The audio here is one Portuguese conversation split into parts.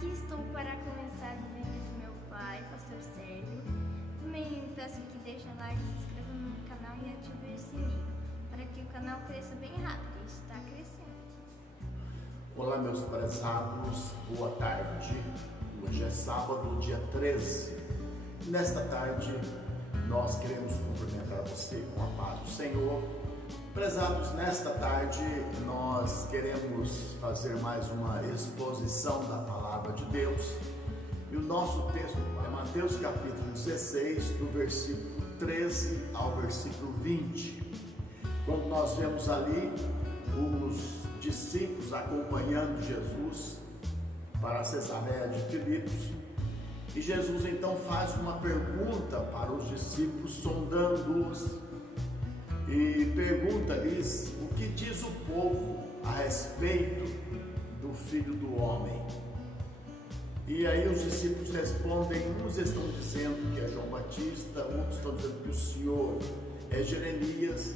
Aqui estou para começar o vídeo do meu pai, Pastor Sérgio. Também peço que deixe um like, se inscreva no canal e ative o sininho, para que o canal cresça bem rápido. Está crescendo. Olá, meus prezados, boa tarde. Hoje é sábado, dia 13. Nesta tarde, nós queremos cumprimentar você com a paz do Senhor. Prezados, nesta tarde nós queremos fazer mais uma exposição da Palavra de Deus. E o nosso texto é Mateus capítulo 16, do versículo 13 ao versículo 20. Quando nós vemos ali os discípulos acompanhando Jesus para Cesareia de Filipos. E Jesus então faz uma pergunta para os discípulos, sondando-os, e pergunta-lhes o que diz o povo a respeito do Filho do Homem. E aí os discípulos respondem, uns estão dizendo que é João Batista, outros estão dizendo que o Senhor é Jeremias,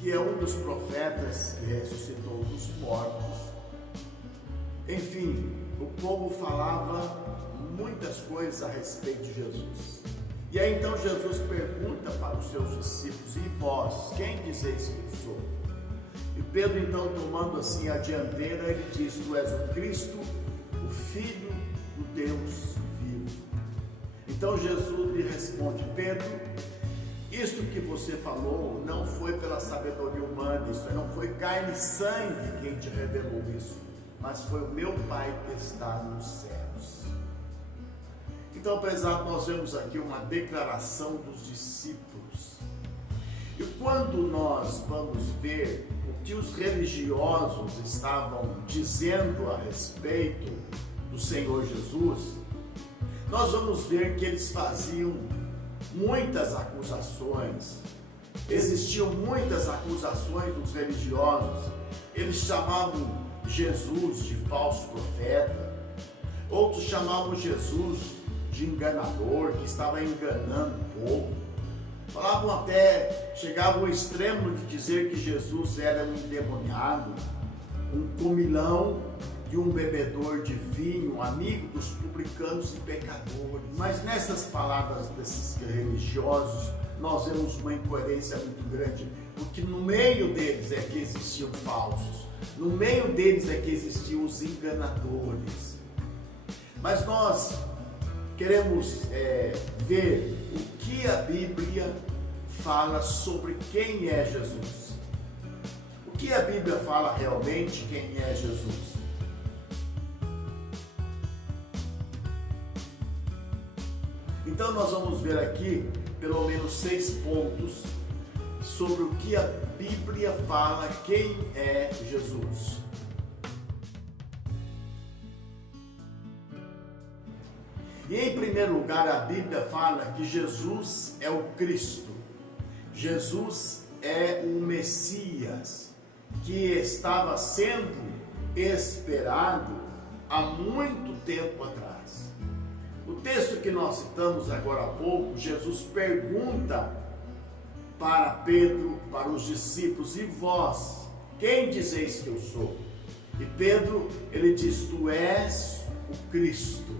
que é um dos profetas que ressuscitou dos mortos. Enfim, o povo falava muitas coisas a respeito de Jesus. E aí então Jesus pergunta para os seus discípulos, e vós, quem dizeis que eu sou? E Pedro então, tomando assim a dianteira, ele diz, tu és o Cristo, o Filho do Deus vivo. Então Jesus lhe responde, Pedro, isto que você falou não foi pela sabedoria humana, isso não foi carne e sangue quem te revelou isso, mas foi o meu Pai que está nos céus. Então, prezado, nós vemos aqui uma declaração dos discípulos. E quando nós vamos ver o que os religiosos estavam dizendo a respeito do Senhor Jesus, nós vamos ver que eles faziam muitas acusações. Existiam muitas acusações dos religiosos. Eles chamavam Jesus de falso profeta. Outros chamavam Jesus de enganador, que estava enganando o povo. Falavam até, chegavam ao extremo de dizer que Jesus era um endemoniado, um comilão e um bebedor de vinho, amigo dos publicanos e pecadores. Mas nessas palavras desses religiosos, nós vemos uma incoerência muito grande, porque no meio deles é que existiam falsos, no meio deles é que existiam os enganadores. Mas nós queremos ver o que a Bíblia fala sobre quem é Jesus. O que a Bíblia fala realmente quem é Jesus? Então nós vamos ver aqui pelo menos 6 pontos sobre o que a Bíblia fala quem é Jesus. E em primeiro lugar a Bíblia fala que Jesus é o Cristo. Jesus é o Messias que estava sendo esperado há muito tempo atrás. No texto que nós citamos agora há pouco, Jesus pergunta para Pedro, para os discípulos, e vós, quem dizeis que eu sou? E Pedro, ele diz, tu és o Cristo.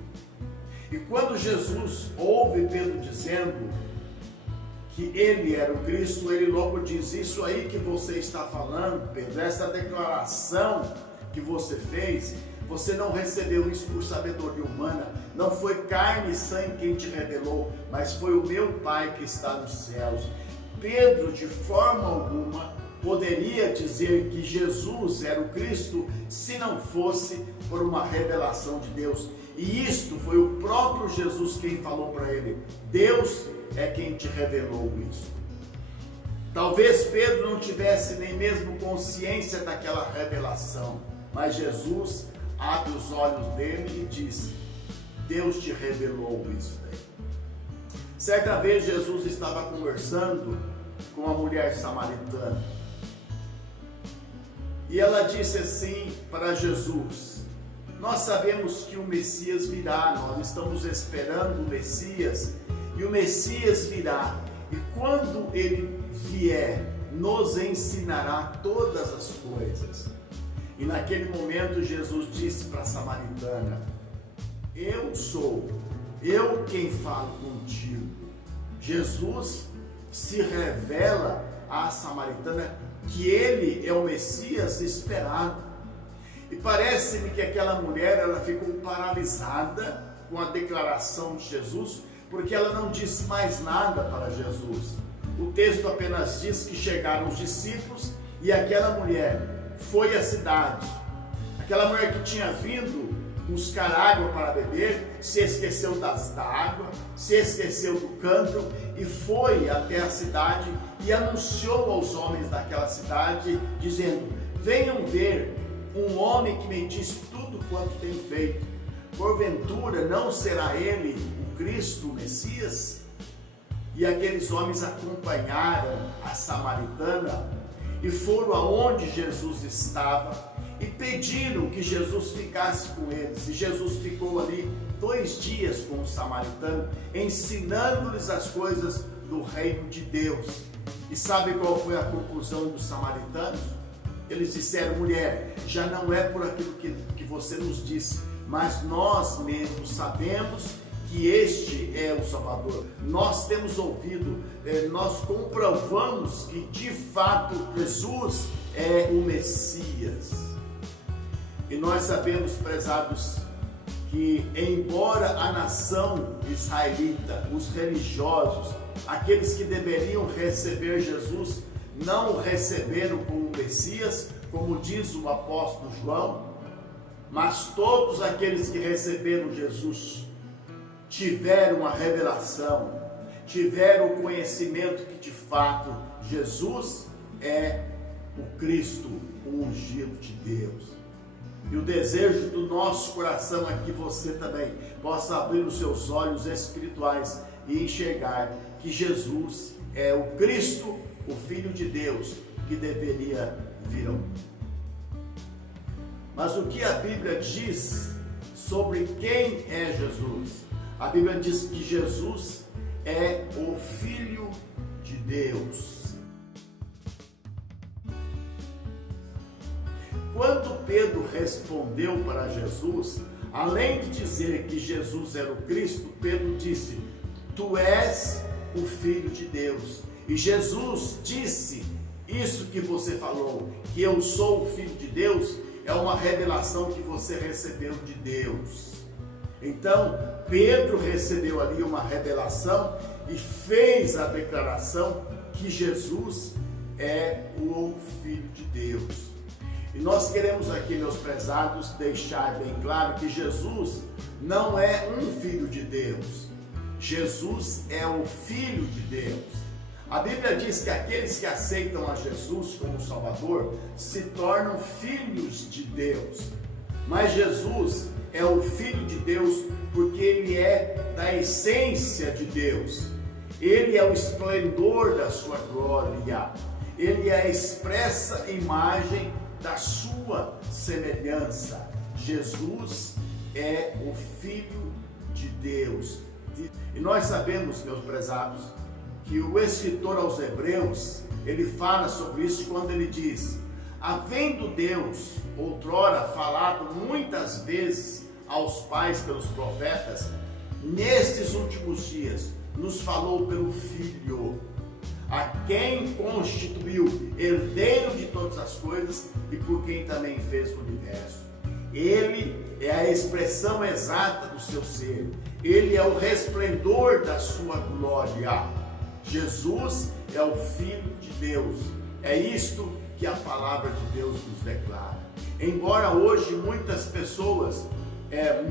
E quando Jesus ouve Pedro dizendo que ele era o Cristo, ele logo diz, isso aí que você está falando, Pedro, essa declaração que você fez, você não recebeu isso por sabedoria humana, não foi carne e sangue quem te revelou, mas foi o meu Pai que está nos céus. Pedro, de forma alguma, poderia dizer que Jesus era o Cristo se não fosse por uma revelação de Deus. E isto foi o próprio Jesus quem falou para ele, Deus é quem te revelou isso. Talvez Pedro não tivesse nem mesmo consciência daquela revelação, mas Jesus abre os olhos dele e diz, Deus te revelou isso daí. Certa vez Jesus estava conversando com uma mulher samaritana, e ela disse assim para Jesus, nós sabemos que o Messias virá, nós estamos esperando o Messias, e o Messias virá, e quando ele vier, nos ensinará todas as coisas. E naquele momento Jesus disse para a samaritana, eu sou, eu quem falo contigo. Jesus se revela à samaritana que ele é o Messias esperado. E parece-me que aquela mulher, ela ficou paralisada com a declaração de Jesus, porque ela não disse mais nada para Jesus. O texto apenas diz que chegaram os discípulos e aquela mulher foi à cidade. Aquela mulher que tinha vindo buscar água para beber, se esqueceu da água, se esqueceu do cântaro e foi até a cidade e anunciou aos homens daquela cidade, dizendo: venham ver um homem que me diz tudo quanto tem feito. Porventura não será ele o Cristo, o Messias? E aqueles homens acompanharam a samaritana e foram aonde Jesus estava e pediram que Jesus ficasse com eles. E Jesus ficou ali 2 dias com o samaritano, ensinando-lhes as coisas do reino de Deus. E sabe qual foi a conclusão dos samaritanos? Eles disseram: mulher, já não é por aquilo que você nos disse, mas nós mesmos sabemos que este é o Salvador. Nós temos ouvido, nós comprovamos que de fato Jesus é o Messias. E nós sabemos, prezados, que embora a nação israelita, os religiosos, aqueles que deveriam receber Jesus, não o receberam como Messias, como diz o apóstolo João, mas todos aqueles que receberam Jesus tiveram a revelação, tiveram o conhecimento que de fato Jesus é o Cristo, o ungido de Deus. E o desejo do nosso coração é que você também possa abrir os seus olhos espirituais e enxergar que Jesus é o Cristo, o Filho de Deus, que deveria vir ao mundo. Mas o que a Bíblia diz sobre quem é Jesus? A Bíblia diz que Jesus é o Filho de Deus. Quando Pedro respondeu para Jesus, além de dizer que Jesus era o Cristo, Pedro disse: tu és o Filho de Deus. E Jesus disse isso que você falou, que eu sou o Filho de Deus, é uma revelação que você recebeu de Deus. Então, Pedro recebeu ali uma revelação e fez a declaração que Jesus é o Filho de Deus. E nós queremos aqui, meus prezados, deixar bem claro que Jesus não é um Filho de Deus. Jesus é o Filho de Deus. A Bíblia diz que aqueles que aceitam a Jesus como Salvador se tornam filhos de Deus. Mas Jesus é o Filho de Deus porque Ele é da essência de Deus. Ele é o esplendor da sua glória. Ele é a expressa imagem da sua semelhança. Jesus é o Filho de Deus. E nós sabemos, meus prezados, que o escritor aos Hebreus, ele fala sobre isso quando ele diz: havendo Deus outrora falado muitas vezes aos pais pelos profetas, nestes últimos dias nos falou pelo Filho, a quem constituiu herdeiro de todas as coisas e por quem também fez o universo. Ele é a expressão exata do seu ser. Ele é o resplendor da sua glória. Jesus é o Filho de Deus. É isto que a palavra de Deus nos declara. Embora hoje muitas pessoas,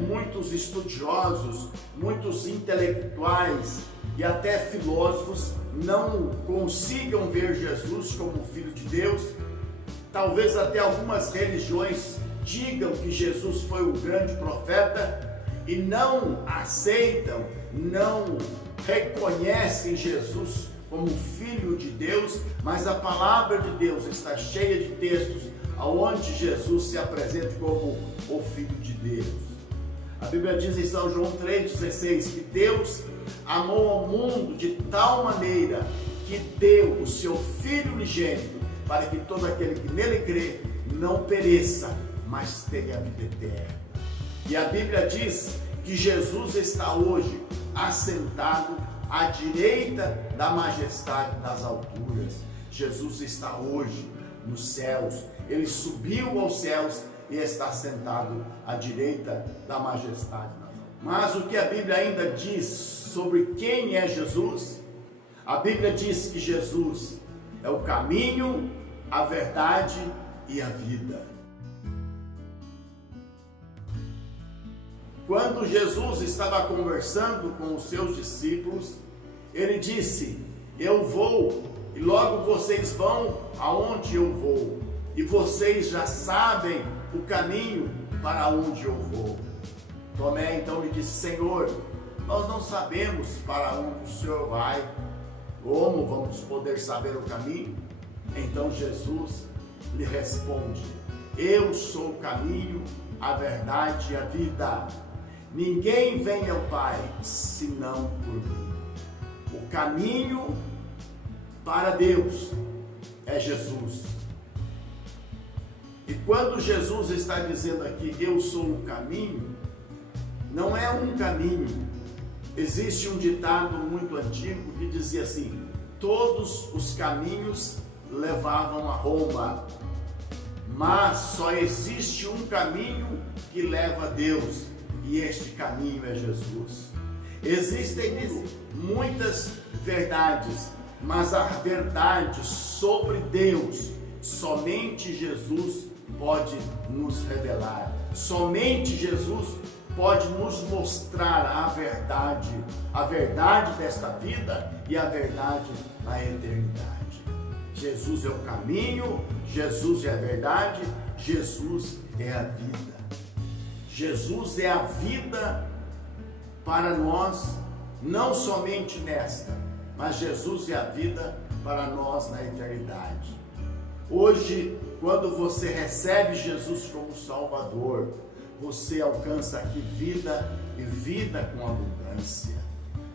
muitos estudiosos, muitos intelectuais e até filósofos não consigam ver Jesus como Filho de Deus, talvez até algumas religiões digam que Jesus foi um grande profeta e não aceitam, não reconhecem Jesus como Filho de Deus, mas a palavra de Deus está cheia de textos onde Jesus se apresenta como o Filho de Deus. A Bíblia diz em São João 3,16 que Deus amou ao mundo de tal maneira que deu o seu Filho unigênito para que todo aquele que nele crê não pereça, mas tenha a vida eterna. E a Bíblia diz que Jesus está hoje assentado à direita da majestade das alturas. Jesus está hoje nos céus. Ele subiu aos céus e está sentado à direita da majestade das alturas. Mas o que a Bíblia ainda diz sobre quem é Jesus? A Bíblia diz que Jesus é o caminho, a verdade e a vida. Quando Jesus estava conversando com os seus discípulos, ele disse: eu vou e logo vocês vão aonde eu vou, e vocês já sabem o caminho para onde eu vou. Tomé então lhe disse: Senhor, nós não sabemos para onde o Senhor vai, como vamos poder saber o caminho? Então Jesus lhe responde: eu sou o caminho, a verdade e a vida. Ninguém vem ao Pai senão por mim. O caminho para Deus é Jesus. E quando Jesus está dizendo aqui, eu sou o caminho, não é um caminho. Existe um ditado muito antigo que dizia assim: todos os caminhos levavam a Roma, mas só existe um caminho que leva a Deus, e este caminho é Jesus. Existem muitas verdades, mas a verdade sobre Deus, somente Jesus pode nos revelar. Somente Jesus pode nos mostrar a verdade desta vida e a verdade na eternidade. Jesus é o caminho, Jesus é a verdade, Jesus é a vida. Jesus é a vida para nós, não somente nesta, mas Jesus é a vida para nós na eternidade. Hoje, quando você recebe Jesus como Salvador, você alcança aqui vida e vida com abundância.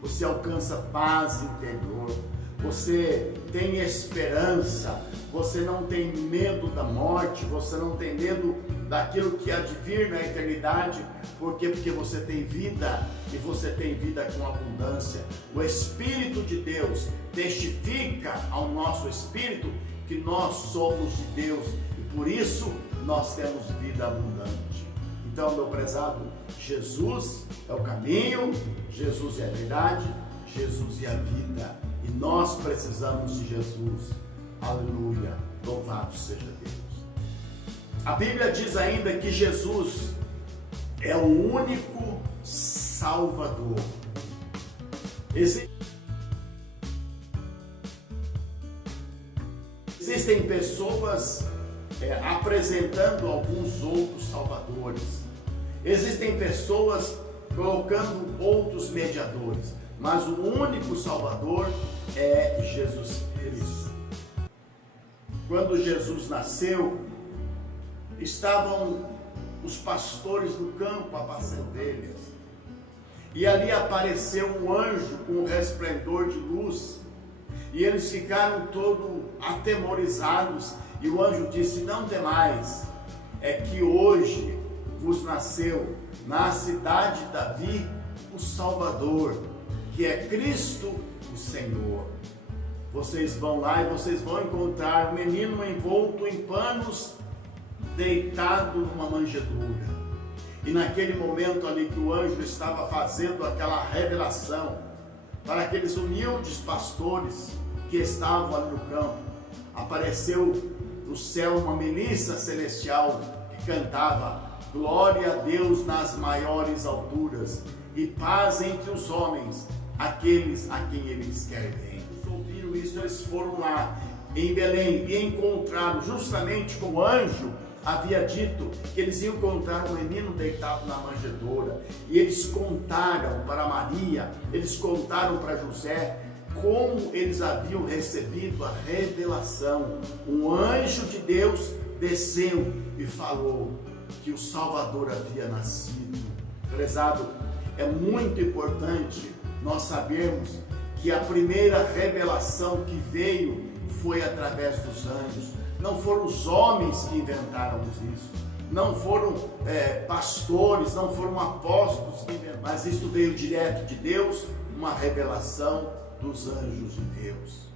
Você alcança paz interior, você tem esperança, você não tem medo da morte, você não tem medo daquilo que há de vir na eternidade. Por quê? Porque você tem vida e você tem vida com abundância. O Espírito de Deus testifica ao nosso espírito que nós somos de Deus e por isso nós temos vida abundante. Então, meu prezado, Jesus é o caminho, Jesus é a verdade, Jesus é a vida. E nós precisamos de Jesus. Aleluia, louvado seja Deus. A Bíblia diz ainda que Jesus é o único Salvador. Existem pessoas apresentando alguns outros salvadores. Existem pessoas colocando outros mediadores. Mas o único Salvador é Jesus Cristo. Quando Jesus nasceu, estavam os pastores do campo apacentando ovelhas. E ali apareceu um anjo com um resplendor de luz. E eles ficaram todos atemorizados. E o anjo disse: não temais, é que hoje vos nasceu na cidade de Davi o Salvador, que é Cristo o Senhor. Vocês vão lá e vocês vão encontrar um menino envolto em panos, deitado numa manjedoura. E naquele momento ali que o anjo estava fazendo aquela revelação para aqueles humildes pastores que estavam ali no campo, apareceu no céu uma milícia celestial que cantava: glória a Deus nas maiores alturas e paz entre os homens, aqueles a quem eles querem bem. Eles ouviram isso, eles foram lá em Belém e encontraram, justamente como o anjo havia dito, que eles iam encontrar um menino deitado na manjedoura. E eles contaram para Maria, eles contaram para José como eles haviam recebido a revelação. Um anjo de Deus desceu e falou que o Salvador havia nascido. Prezado, é muito importante nós sabermos que a primeira revelação que veio foi através dos anjos. Não foram os homens que inventaram isso. não foram pastores, não foram apóstolos, mas isso veio direto de Deus, uma revelação dos anjos de Deus.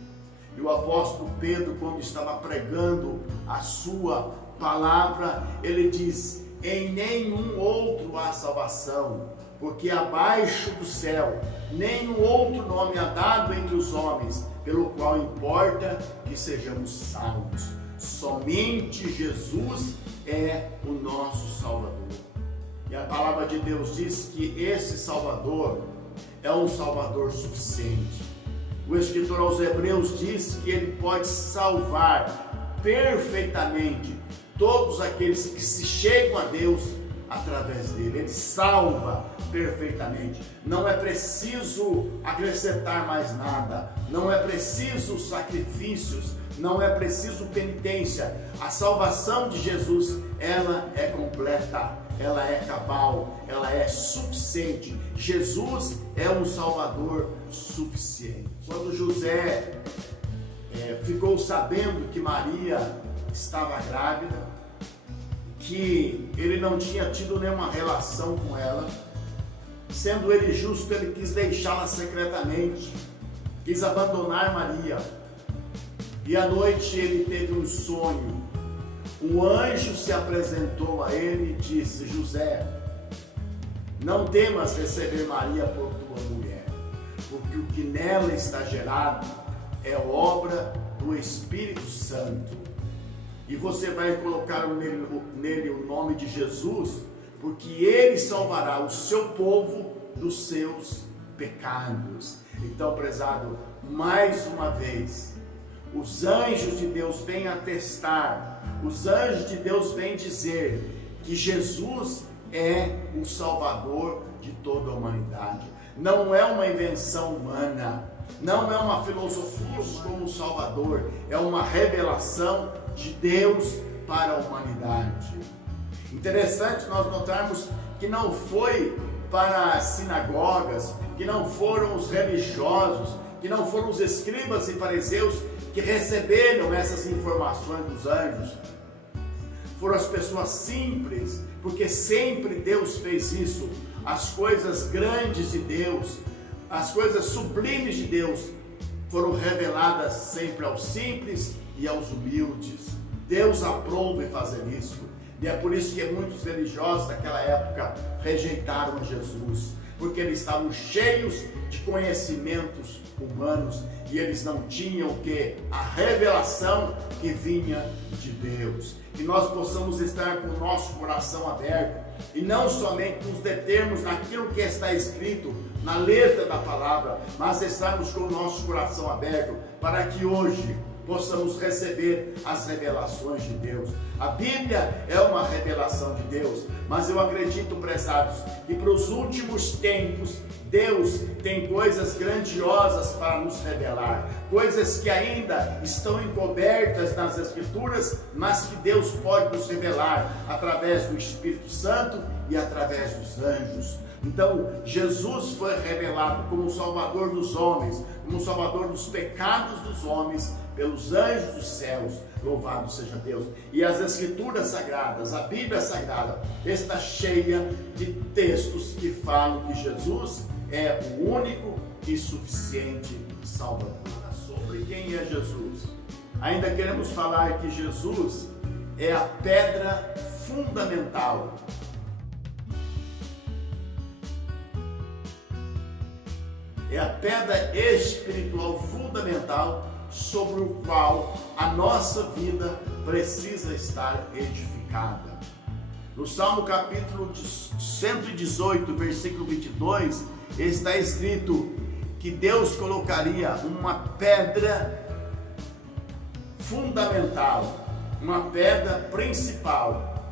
E o apóstolo Pedro, quando estava pregando a sua palavra, ele diz: em nenhum outro há salvação, porque abaixo do céu nenhum outro nome há dado entre os homens, pelo qual importa que sejamos salvos. Somente Jesus é o nosso Salvador. E a palavra de Deus diz que esse Salvador é um Salvador suficiente. O escritor aos Hebreus diz que ele pode salvar perfeitamente todos aqueles que se chegam a Deus através dele. Ele salva perfeitamente. Não é preciso acrescentar mais nada, não é preciso sacrifícios, não é preciso penitência. A salvação de Jesus, ela é completa, ela é cabal, ela é suficiente. Jesus é um Salvador suficiente. Quando José ficou sabendo que Maria estava grávida, que ele não tinha tido nenhuma relação com ela, sendo ele justo, ele quis deixá-la secretamente, quis abandonar Maria. E à noite ele teve um sonho. Um anjo se apresentou a ele e disse: José, não temas receber Maria por tua mulher, porque o que nela está gerado é obra do Espírito Santo. E você vai colocar nele o nome de Jesus, porque ele salvará o seu povo dos seus pecados. Então, prezado, mais uma vez, os anjos de Deus vêm atestar, os anjos de Deus vêm dizer que Jesus é o Salvador de toda a humanidade. Não é uma invenção humana, não é uma filosofia como Salvador, é uma revelação de Deus para a humanidade. Interessante nós notarmos que não foi para as sinagogas, que não foram os religiosos, que não foram os escribas e fariseus que receberam essas informações dos anjos. Foram as pessoas simples, porque sempre Deus fez isso. As coisas grandes de Deus, as coisas sublimes de Deus foram reveladas sempre aos simples e aos humildes. Deus aprova em fazer isso. E é por isso que muitos religiosos daquela época rejeitaram a Jesus, porque eles estavam cheios de conhecimentos humanos e eles não tinham o que? A revelação que vinha de Deus. Que nós possamos estar com o nosso coração aberto e não somente nos determos naquilo que está escrito na letra da palavra, mas estarmos com o nosso coração aberto para que hoje possamos receber as revelações de Deus. A Bíblia é uma revelação de Deus, mas eu acredito, prezados, que para os últimos tempos Deus tem coisas grandiosas para nos revelar, coisas que ainda estão encobertas nas Escrituras, mas que Deus pode nos revelar através do Espírito Santo e através dos anjos. Então, Jesus foi revelado como o Salvador dos homens, como o Salvador dos pecados dos homens, pelos anjos dos céus. Louvado seja Deus. E as Escrituras Sagradas, a Bíblia Sagrada, está cheia de textos que falam que Jesus é o único e suficiente Salvador. Sobre quem é Jesus? Ainda queremos falar que Jesus é a pedra fundamental. É a pedra espiritual fundamental sobre o qual a nossa vida precisa estar edificada. No Salmo capítulo 118, versículo 22, está escrito que Deus colocaria uma pedra fundamental, uma pedra principal,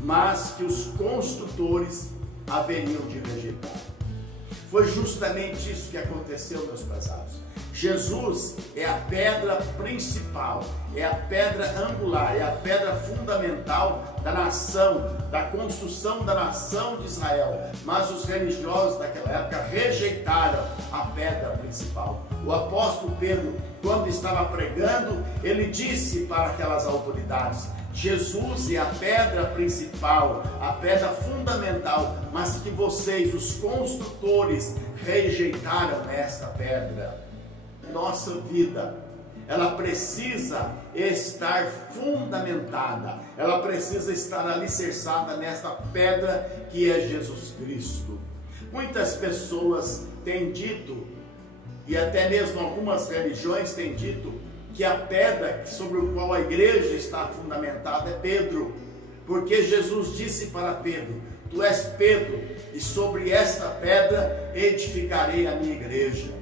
mas que os construtores haveriam de rejeitar. Foi justamente isso que aconteceu, meus prezados. Jesus é a pedra principal, é a pedra angular, é a pedra fundamental da nação, da construção da nação de Israel. Mas os religiosos daquela época rejeitaram a pedra principal. O apóstolo Pedro, quando estava pregando, ele disse para aquelas autoridades: Jesus é a pedra principal, a pedra fundamental, mas que vocês, os construtores, rejeitaram esta pedra. Nossa vida, ela precisa estar fundamentada, ela precisa estar alicerçada nesta pedra que é Jesus Cristo. Muitas pessoas têm dito, e até mesmo algumas religiões têm dito, que a pedra sobre a qual a igreja está fundamentada é Pedro, porque Jesus disse para Pedro: tu és Pedro, e sobre esta pedra edificarei a minha igreja.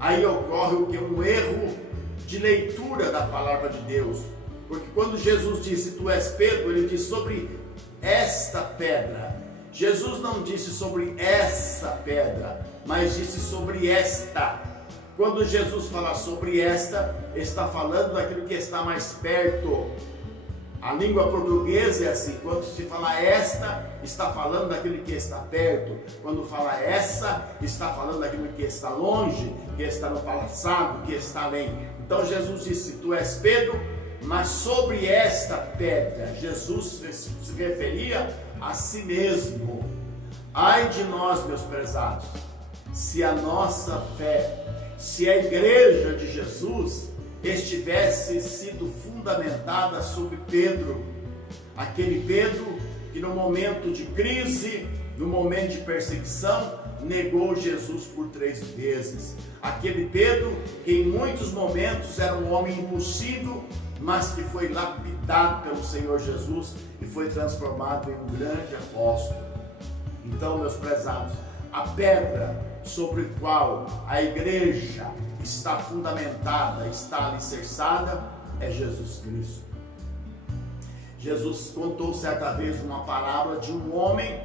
Aí ocorre o que? Um erro de leitura da palavra de Deus, porque quando Jesus disse tu és Pedro, ele disse sobre esta pedra. Jesus não disse sobre essa pedra, mas disse sobre esta. Quando Jesus fala sobre esta, está falando daquilo que está mais perto. A língua portuguesa é assim: quando se fala esta, está falando daquilo que está perto. Quando fala essa, está falando daquilo que está longe, que está no passado, que está além. Então Jesus disse: tu és Pedro, mas sobre esta pedra, Jesus se referia a si mesmo. Ai de nós, meus prezados, se a nossa fé, se a igreja de Jesus estivesse sido fundamentada sobre Pedro, aquele Pedro que no momento de crise, no momento de perseguição, negou Jesus por 3 vezes. Aquele Pedro que em muitos momentos era um homem impulsivo, mas que foi lapidado pelo Senhor Jesus e foi transformado em um grande apóstolo. Então, meus prezados, a pedra sobre a qual a igreja está fundamentada, está alicerçada, é Jesus Cristo. Jesus contou certa vez uma parábola de um homem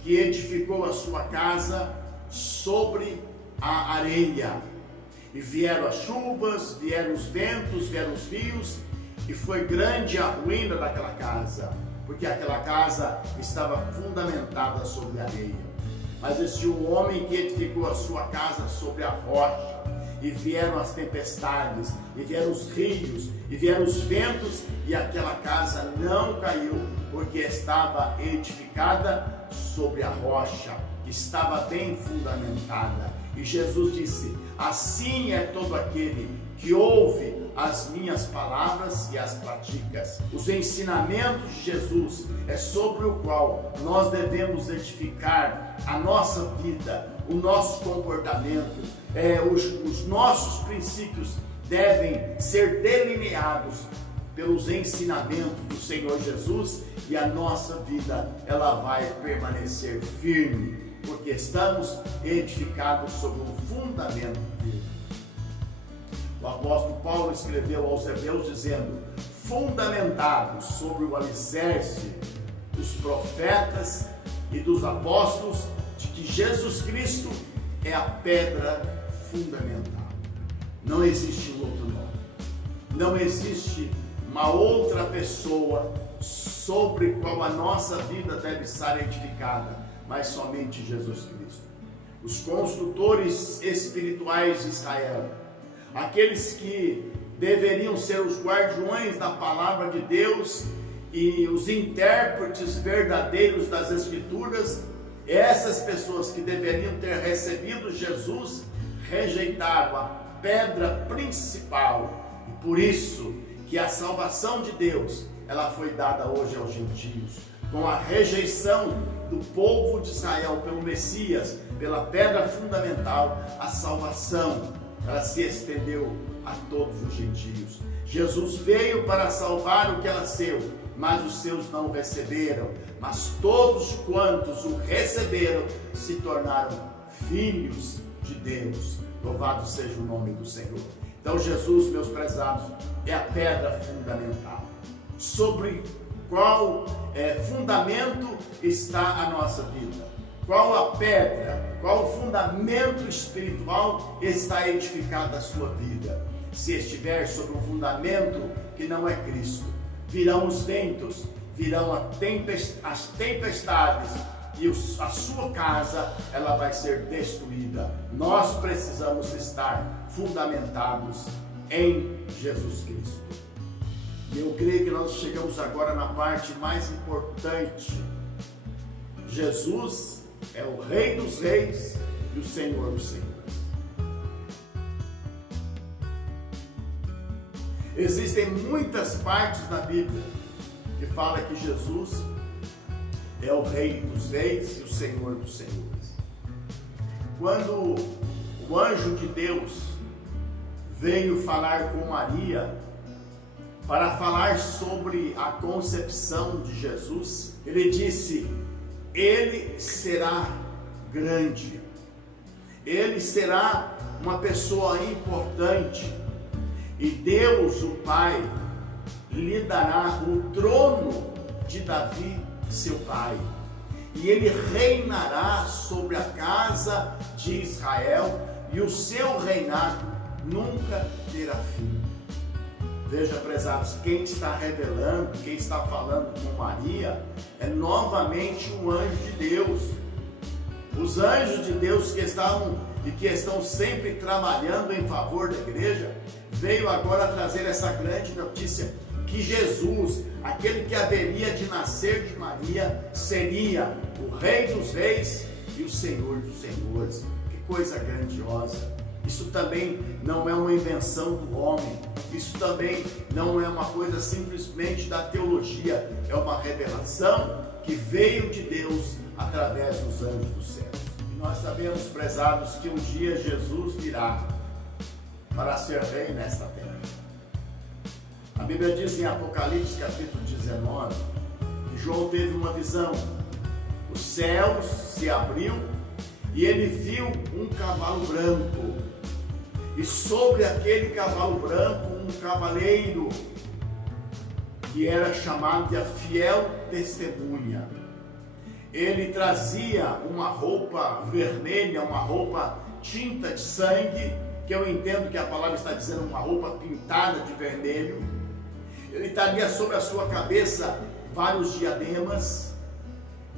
que edificou a sua casa sobre a areia. E vieram as chuvas, vieram os ventos, vieram os rios, e foi grande a ruína daquela casa, porque aquela casa estava fundamentada sobre a areia. Mas existiu um homem que edificou a sua casa sobre a rocha, e vieram as tempestades, e vieram os rios, e vieram os ventos, e aquela casa não caiu, porque estava edificada sobre a rocha, estava bem fundamentada. E Jesus disse: assim é todo aquele que ouve as minhas palavras e as pratica. Os ensinamentos de Jesus é sobre o qual nós devemos edificar a nossa vida, o nosso comportamento. Os nossos princípios devem ser delineados pelos ensinamentos do Senhor Jesus, e a nossa vida ela vai permanecer firme, porque estamos edificados sobre um fundamento firme. O apóstolo Paulo escreveu aos Hebreus dizendo: fundamentados sobre o alicerce dos profetas e dos apóstolos, de que Jesus Cristo é a pedra fundamental. Não existe um outro nome, não existe uma outra pessoa sobre qual a nossa vida deve estar edificada, mas somente Jesus Cristo. Os construtores espirituais de Israel, aqueles que deveriam ser os guardiões da palavra de Deus e os intérpretes verdadeiros das Escrituras, essas pessoas que deveriam ter recebido Jesus, rejeitaram a pedra principal. E por isso que a salvação de Deus, ela foi dada hoje aos gentios. Com a rejeição do povo de Israel pelo Messias, pela pedra fundamental, a salvação, ela se estendeu a todos os gentios. Jesus veio para salvar o que era seu, mas os seus não o receberam. Mas todos quantos o receberam se tornaram filhos de Deus. Louvado seja o nome do Senhor. Então Jesus, meus prezados, é a pedra fundamental. Sobre qual fundamento está a nossa vida? Qual a pedra, qual o fundamento espiritual está edificado a sua vida? Se estiver sobre um fundamento que não é Cristo, virão os ventos, virão as tempestades, e a sua casa ela vai ser destruída. Nós precisamos estar fundamentados em Jesus Cristo. Eu creio que nós chegamos agora na parte mais importante. Jesus é o Rei dos Reis e o Senhor dos Senhores. Existem muitas partes na Bíblia que fala que Jesus é o Rei dos Reis e o Senhor dos Senhores. Quando o anjo de Deus veio falar com Maria para falar sobre a concepção de Jesus, ele disse: ele será grande, ele será uma pessoa importante, e Deus, o Pai, lhe dará o trono de Davi, seu pai, e ele reinará sobre a casa de Israel, e o seu reinado nunca terá fim. Veja, prezados, quem está revelando, quem está falando com Maria, é novamente um anjo de Deus. Os anjos de Deus que estão sempre trabalhando em favor da igreja, veio agora trazer essa grande notícia, que Jesus, aquele que haveria de nascer de Maria, seria o Rei dos Reis e o Senhor dos Senhores. Que coisa grandiosa! Isso também não é uma invenção do homem, isso também não é uma coisa simplesmente da teologia, é uma revelação que veio de Deus através dos anjos do céu. E nós sabemos, prezados, que um dia Jesus virá para ser rei nesta terra. A Bíblia diz em Apocalipse capítulo 19, que João teve uma visão. Os céus se abriu e ele viu um cavalo branco. E sobre aquele cavalo branco, um cavaleiro, que era chamado de a fiel testemunha. Ele trazia uma roupa vermelha, uma roupa tinta de sangue, que eu entendo que a palavra está dizendo uma roupa pintada de vermelho. Ele traria sobre a sua cabeça vários diademas.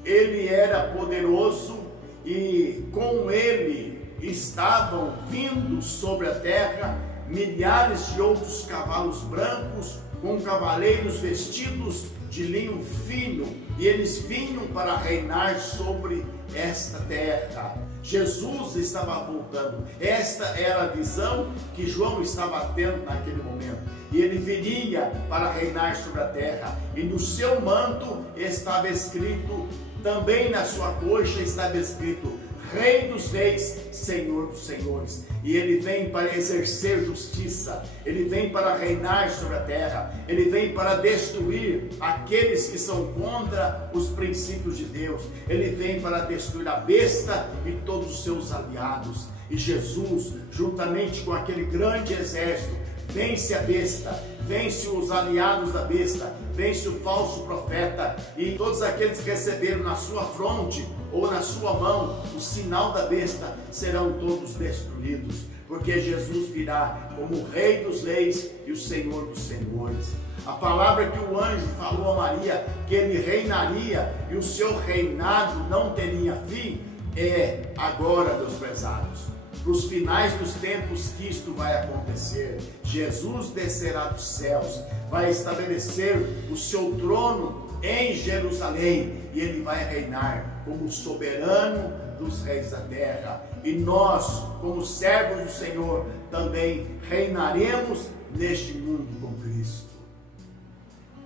Ele era poderoso e com ele estavam vindo sobre a terra milhares de outros cavalos brancos com cavaleiros vestidos de linho fino, e eles vinham para reinar sobre esta terra. Jesus estava voltando. Esta era a visão que João estava tendo naquele momento. E ele viria para reinar sobre a terra. E no seu manto estava escrito, também na sua coxa estava escrito: Rei dos Reis, Senhor dos Senhores. E ele vem para exercer justiça, ele vem para reinar sobre a terra, ele vem para destruir aqueles que são contra os princípios de Deus, ele vem para destruir a besta e todos os seus aliados. E Jesus, juntamente com aquele grande exército, vence a besta, vence os aliados da besta, vence o falso profeta, e todos aqueles que receberam na sua fronte ou na sua mão o sinal da besta serão todos destruídos, porque Jesus virá como o Rei dos Reis e o Senhor dos Senhores. A palavra que o anjo falou a Maria, que ele reinaria e o seu reinado não teria fim, é agora, meus prezados, para os finais dos tempos que isto vai acontecer. Jesus descerá dos céus, vai estabelecer o seu trono em Jerusalém, e ele vai reinar como soberano dos reis da terra. E nós, como servos do Senhor, também reinaremos neste mundo com Cristo.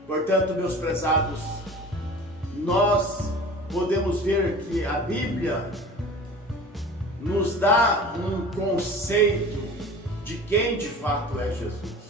Portanto, meus prezados, nós podemos ver que a Bíblia nos dá um conceito de quem de fato é Jesus.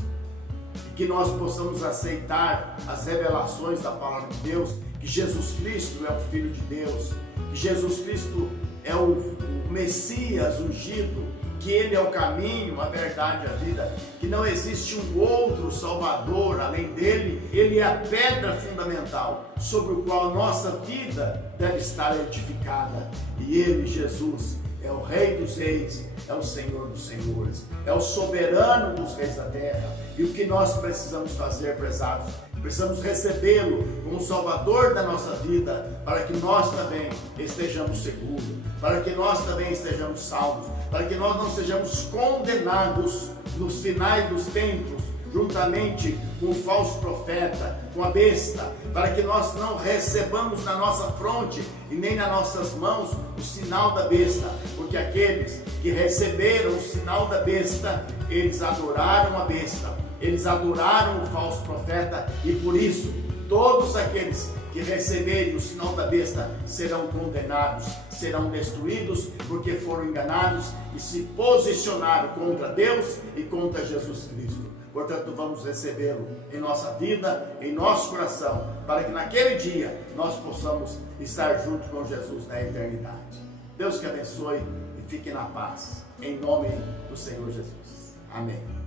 E que nós possamos aceitar as revelações da palavra de Deus, que Jesus Cristo é o Filho de Deus, que Jesus Cristo é o Messias ungido, que Ele é o caminho, a verdade e a vida, que não existe um outro Salvador além dele. Ele é a pedra fundamental sobre o qual a nossa vida deve estar edificada. E Ele, Jesus, é o Rei dos Reis, é o Senhor dos Senhores, é o soberano dos reis da terra. E o que nós precisamos fazer, prezados? Precisamos recebê-lo como Salvador da nossa vida, para que nós também estejamos seguros, para que nós também estejamos salvos, para que nós não sejamos condenados nos finais dos tempos, juntamente com o falso profeta, com a besta, para que nós não recebamos na nossa fronte e nem nas nossas mãos o sinal da besta, porque aqueles que receberam o sinal da besta, eles adoraram a besta, eles adoraram o falso profeta, e por isso todos aqueles que receberem o sinal da besta serão condenados, serão destruídos, porque foram enganados e se posicionaram contra Deus e contra Jesus Cristo. Portanto, vamos recebê-lo em nossa vida, em nosso coração, para que naquele dia nós possamos estar junto com Jesus na eternidade. Deus que abençoe e fique na paz, em nome do Senhor Jesus. Amém.